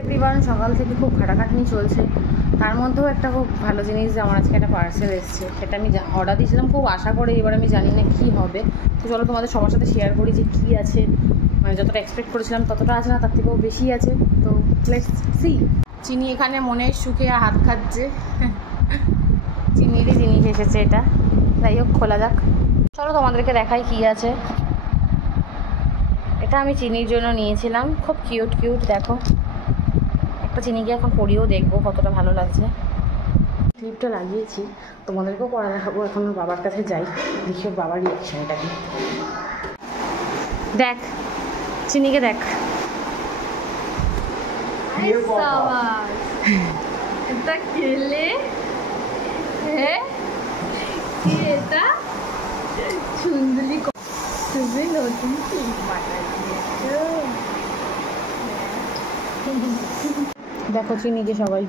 Everyone, সকাল থেকে খুব খাটাখাটনি চলছে। তার মধ্যেও একটা খুব ভালো জিনিস যে আমার আজকে একটা পার্সেল এসেছে, সেটা আমি অর্ডার দিয়েছিলাম খুব আশা করে। এবার আমি জানি না কী হবে, তো চলো তোমাদের সবার সাথে শেয়ার করি যে কী আছে। মানে যতটা এক্সপেক্ট করেছিলাম ততটা আছে না, তার থেকেও বেশি আছে। তো লেটস সি। চিনি এখানে মনের সুখে হাত খাচ্ছে, চিনিরই জিনিস এসেছে এটা। যাই হোক, খোলা যাক। চলো তোমাদেরকে দেখাই কী আছে। এটা আমি চিনির জন্য নিয়েছিলাম, খুব কিউট কিউট। দেখো, একটা চিনিকে এখন পরিয়েও দেখবো কতটা ভালো লাগছে। ক্লিপটা লাগিয়েছি, তোমাদেরকেও পড়া দেখাবো। এখন ওর বাবার কাছে যাই, দেখি ওর বাবার রিয়াকশনটা কি। দেখ চিনিকে দেখ। এটা খেলে এটা সুন্দরী তুমি নতুন ক্লিপ বানাচ্ছো। দেখো চিনিকে সবাই।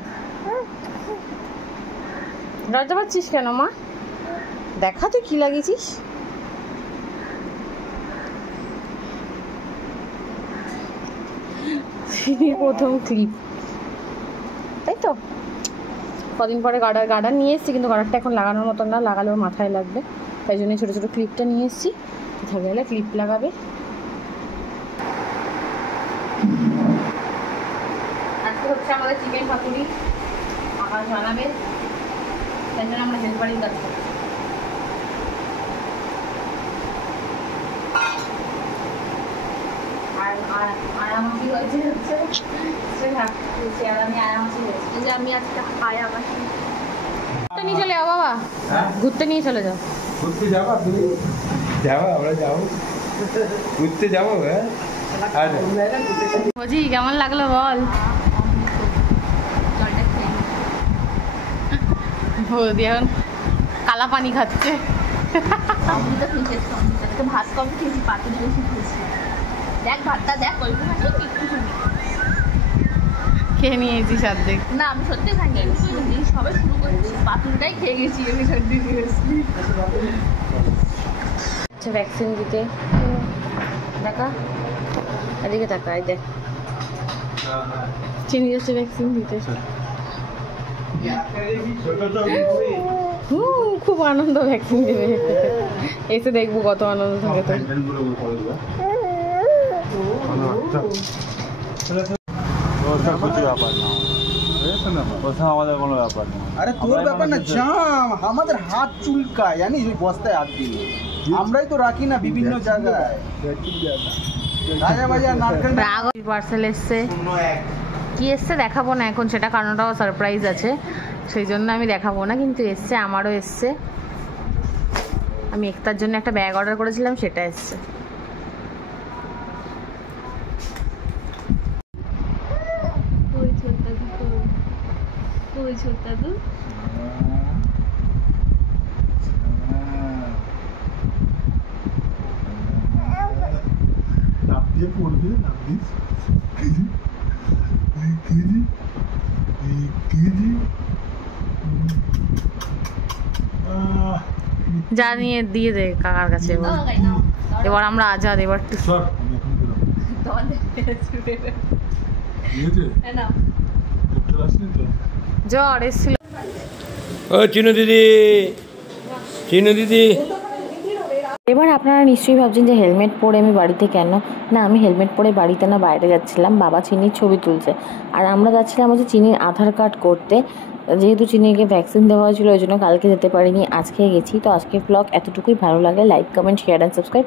রাজতে পারছিস কেন মা? দেখা তুই কি লাগিয়েছিস। প্রথম ক্লিপ, তাই তো। কদিন পরে গার্ডার নিয়ে এসেছি, কিন্তু গার্ডারটা এখন লাগানোর মতন না, লাগালেও মাথায় লাগবে। তাই জন্য ছোটো ছোটো ক্লিপটা নিয়ে এসেছি। কোথাও গেলে ক্লিপ লাগাবে। আজকে হচ্ছে আমাদের চিকেন পাতুরি, আকাশ বানাবে, তাই জন্য আমরা হেল্পারই কাজ করি। আয়ামাসি হয়েছে হচ্ছে আমি আয়ামাসি হয়েছে, যে আমি আজকে আয়ামাসি। ঘুরতে নিয়ে চলে যাও বাবা, ঘুরতে নিয়ে চলে যাও। ঘুরতে যাবা তুমি? যাবা, আমরা যাবো ঘুরতে যাবো। হ্যাঁ, বুঝি কেমন লাগলো বল। বৌদি এখন কালা পানি খাচ্ছে। আমি তো খেয়েছি আজকে, ভাত কম খেয়েছি, পাতুরি বেশি খেয়েছি। দেখ ভাতটা দেখ, ওইরকম আছে একটুখানি খেয়ে নিয়েছিস অর্ধেক। না, আমি সত্যি খাইনি, সবাই শুরু করেছি, পাতুরিটাই খেয়ে গেছি আমি। সত্যি খেয়েছি। আচ্ছা, ভ্যাকসিন দিতে দেখা, এদিকে টাকা এই দেখ, চিনি যাচ্ছে ভ্যাকসিন দিতে। খুব আনন্দ, ভ্যাকসিন দেবে। এসে দেখবো কত আনন্দ থাকে তোর। আমাদের কোনো ব্যাপার না। আরে তোর ব্যাপার না, জাম আমাদের হাত চুলকায় জানিস, ওই বস্তায় হাত দিলে। আমরাই তো রাখি না বিভিন্ন জায়গায়। রাজাবাজার নারকেল পার্সেল এসছে, কি এসছে দেখাবো না এখন, সেটা কারণটাও সারপ্রাইজ আছে, সেই জন্য আমি দেখাবো না। কিন্তু এসছে, আমারও এসছে। আমি একটার জন্য একটা ব্যাগ অর্ডার করেছিলাম, সেটা এসছে। যা নিয়ে দিয়ে দে কাকার কাছে। এবার আমরা আজাদ, এবার জ্বর এসেছিল। ও চিনু দিদি, চিনু দিদি। এবার আপনারা নিশ্চয়ই ভাবছেন যে হেলমেট পরে আমি বাড়িতে কেন। না, আমি হেলমেট পরে বাড়িতে না, বাইরে যাচ্ছিলাম। বাবা চিনির ছবি তুলছে, আর আমরা যাচ্ছিলাম হচ্ছে চিনির আধার কার্ড করতে। যেহেতু চিনিকে ভ্যাকসিন দেওয়া হয়েছিল, ওই জন্য কালকে যেতে পারিনি, আজকে গেছি। তো আজকের ব্লগ এতটুকুই। ভালো লাগে like, comment, share and subscribe.